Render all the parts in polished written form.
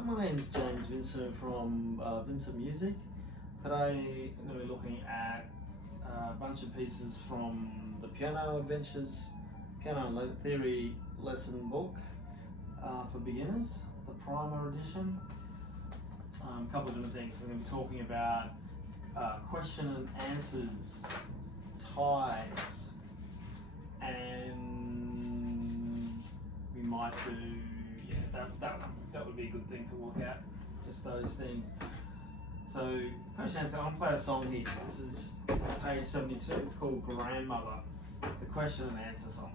everyone, my name is James Vincent from Vincent Music. Today I'm going to be looking at a bunch of pieces from the Piano Adventures Piano Theory Lesson Book for beginners, the primer edition. A couple of different things. We're going to be talking about question and answers, ties, and we might do, that would be a good thing to look at, just those things. So, question and answer, I'm going to play a song here. This is page 72, it's called Grandmother, the question and answer song.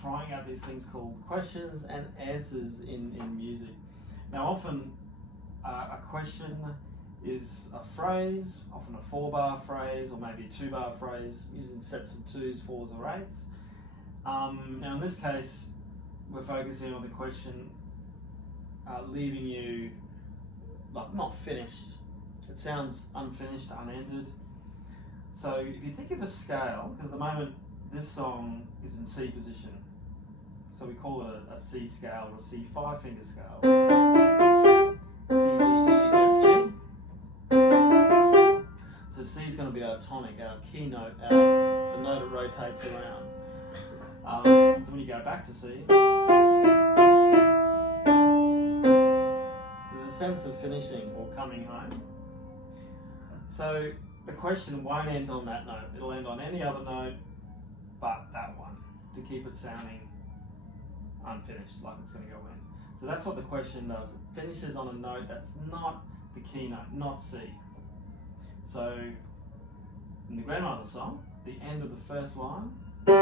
Trying out these things called questions and answers in music. Now often a question is a phrase, often a 4-bar phrase or maybe a 2-bar phrase using sets of 2s, 4s or 8s. Now in this case we're focusing on the question leaving you not finished. It sounds unfinished, unended. So if you think of a scale, because at the moment this song is in C position, so we call it a C scale or a C 5-finger scale. C, D, E, F, G. So C is going to be our tonic, our key note, the note that rotates around. So when you go back to C, there's a sense of finishing or coming home. So the question won't end on that note, it'll end on any other note but that one, to keep it sounding unfinished, like it's going to go in. So that's what the question does. It finishes on a note that's not the key note, not C. So in the Grandmother song, the end of the first line, so if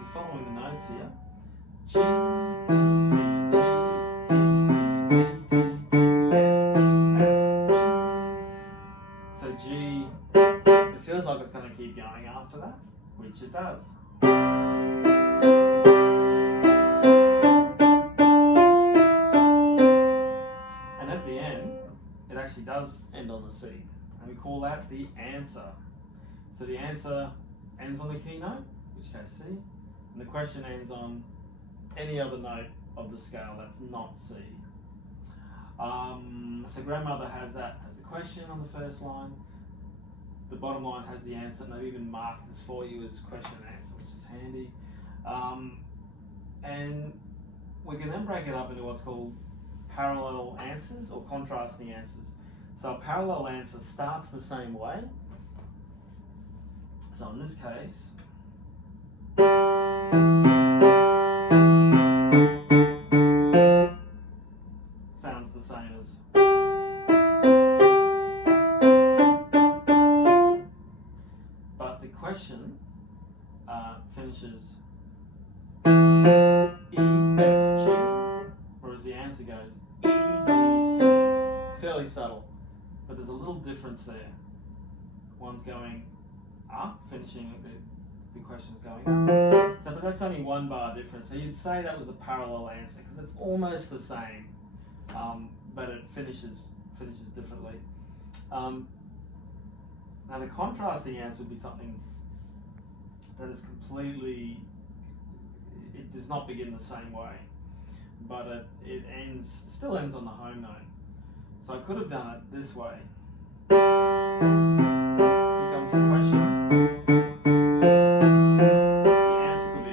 you're following the notes here, G, E, C, G, E, C, D, D, D, F, E, F, G. So G, it feels like it's going to keep going after that, which it does. And at the end, it actually does end on the C, and we call that the answer. So the answer ends on the key note, which case C, and the question ends on any other note of the scale that's not C. So Grandmother has that as the question on the first line. The bottom line has the answer, and they've even marked this for you as question and answer, which is handy. And we can then break it up into what's called parallel answers or contrasting answers. So a parallel answer starts the same way. So in this case, sounds the same as, but the question finishes E, F, G, whereas the answer goes E, D, C. Fairly subtle, but there's a little difference there. One's going up, finishing the question's going up. So, but that's only 1 bar difference. So you'd say that was a parallel answer because it's almost the same, but it finishes differently. Now the contrasting answer would be something that is completely, it does not begin the same way, but it still ends on the home note. So I could have done it this way. Here comes the question. The answer could be,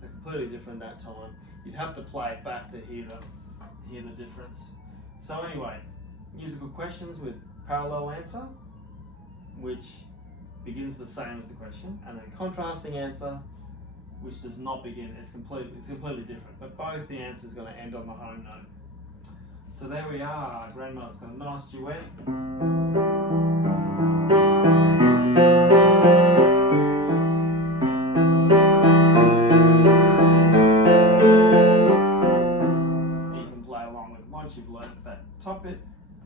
they're completely different that time. You'd have to play it back to hear the difference. So anyway, musical questions with parallel answer, which begins the same as the question, and then contrasting answer, which does not begin, it's completely different, but both the answers are going to end on the home note. So there we are. Grandmother's got a nice duet. You can play along with it once you've learnt that top bit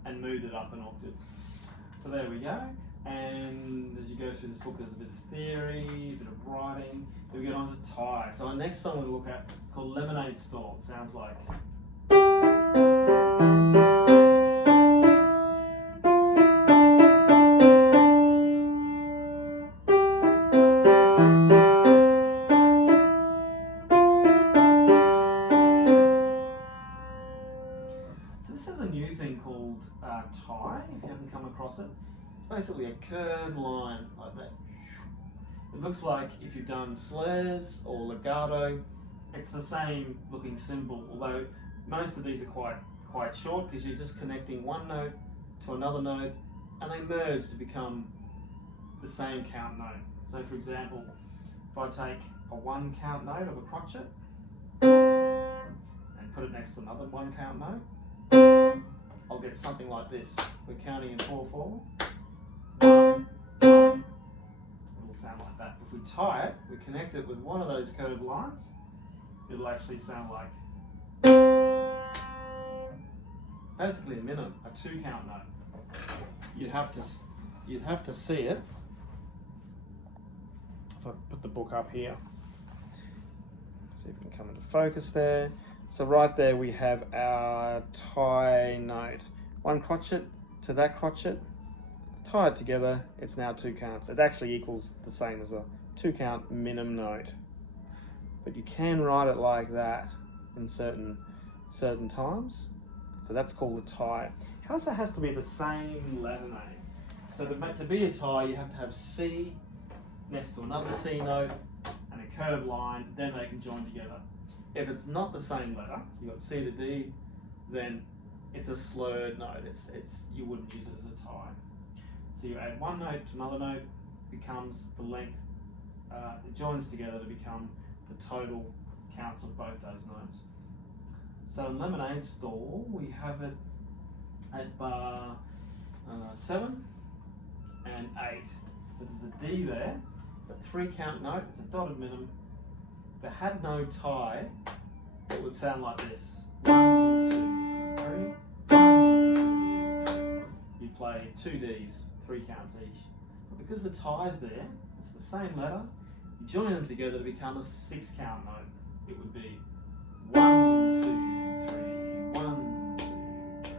and moved it up an octave. So there we go. And as you go through this book, there's a bit of theory, a bit of writing. Then we get on to tie. So our next song we'll look at is called Lemonade Stall. It sounds like. So this is a new thing called tie, if you haven't come across it. It's basically a curved line like that. It looks like if you've done slurs or legato, it's the same looking symbol, although most of these are quite short because you're just connecting one note to another note and they merge to become the same count note. So for example, if I take a 1 count note of a crotchet and put it next to another 1 count note, I'll get something like this. We're counting in 4/4. 1, 1. It'll sound like that. If we tie it, we connect it with one of those curved lines, it'll actually sound like basically a minimum, a 2 count note. You'd have to see it. If I put the book up here, see if we can come into focus there. So right there we have our tie note. 1 crotchet to that crotchet, tie it together, it's now 2 counts. It actually equals the same as a 2 count minimum note. But you can write it like that in certain times. So that's called a tie. It also has to be the same letter name. So to be a tie, you have to have C next to another C note and a curved line, then they can join together. If it's not the same letter, you've got C to D, then it's a slurred note. You wouldn't use it as a tie. So you add one note to another note, becomes the length, it joins together to become the total counts of both those notes. So in Lemonade Stall, we have it at bar 7 and 8. So there's a D there, it's a 3 count note, it's a dotted minimum. If it had no tie, it would sound like this. 1, 2, 3, 1, 2, 3. You play 2 Ds, 3 counts each. But because the tie's there, it's the same letter, you join them together to become a 6 count note. It would be 1, 2, 3, 1, 2, 3.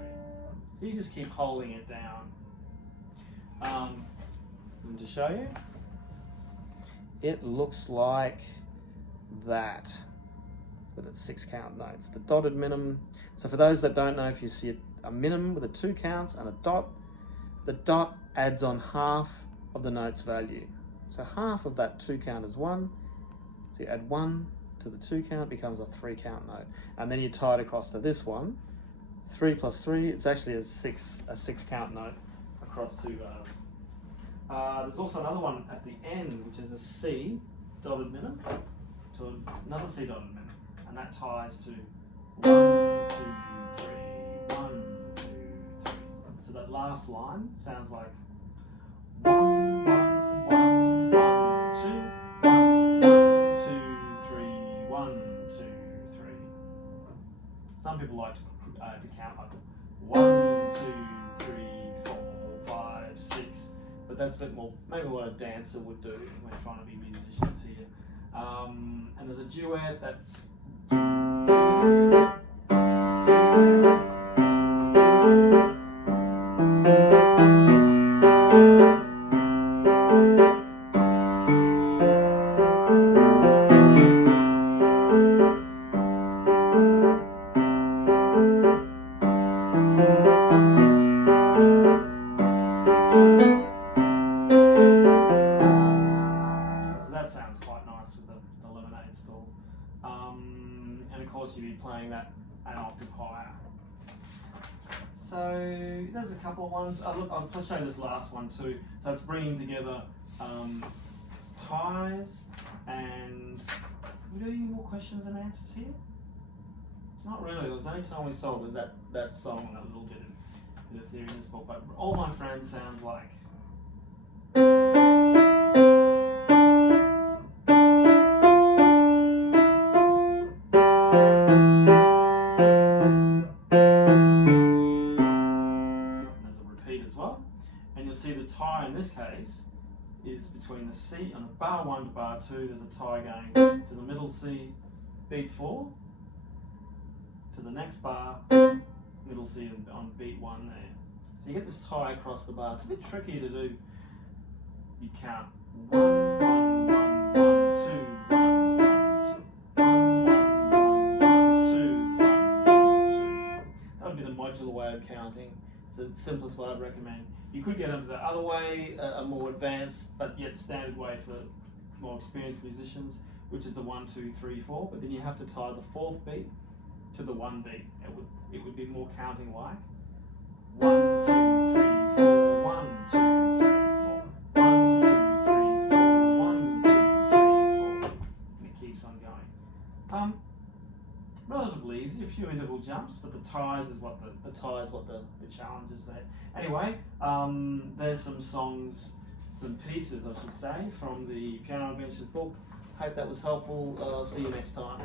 So you just keep holding it down. And to show you, it looks like that with its 6 count notes. The dotted minimum. So for those that don't know, if you see a minimum with a 2 counts and a dot, the dot adds on half of the note's value. So half of that 2 count is 1. So you add 1 to the 2 count, becomes a 3 count note. And then you tie it across to this one. 3 plus 3, it's actually a 6 count note across 2 bars. There's also another one at the end, which is a C dotted minimum to another C dotted minimum. And that ties to 1, 2, 3, 1, 2, 3. So that last line sounds like 1, 1, 1, 1, 2, 1, 1, 2, 3, 1, 2, 3. Some people like to count like 1, 2, 3, 4, 5, 6. But that's a bit more, maybe what a dancer would do when trying to be musicians here. And there's a duet that's and of course you'd be playing that an octave higher. So there's a couple of ones. I'll show you this last one too. So it's bringing together ties, and we do any more questions and answers here? Not really. It was the only time we saw it was that song and a little bit of theory in this book. But All My Friends sounds like. There's a repeat as well. And you'll see the tie in this case is between the C on the bar 1 to bar 2. There's a tie going to the middle C, beat 4, to the next bar, middle C on beat 1 there. So you get this tie across the bar. It's a bit tricky to do. You count 1, 1, 1, 1, 2, 1, 1, 2, 1, 1, 1, 1, 2, 1, 1, 2. That would be the modular way of counting. It's the simplest way I'd recommend. You could get into the other way, a more advanced but yet standard way for more experienced musicians, which is the 1, 2, 3, 4. But then you have to tie the 4th beat to the 1 beat. It would be more counting like 1, 2, 3, 4, 1, 2, 3, 4, 1, 2, 3, 4, 1, 2, 3, 4. And it keeps on going. Relatively easy, a few interval jumps, but the ties is what the challenge is there. Anyway, there's some songs, some pieces I should say, from the Piano Adventures book. Hope that was helpful. See you next time.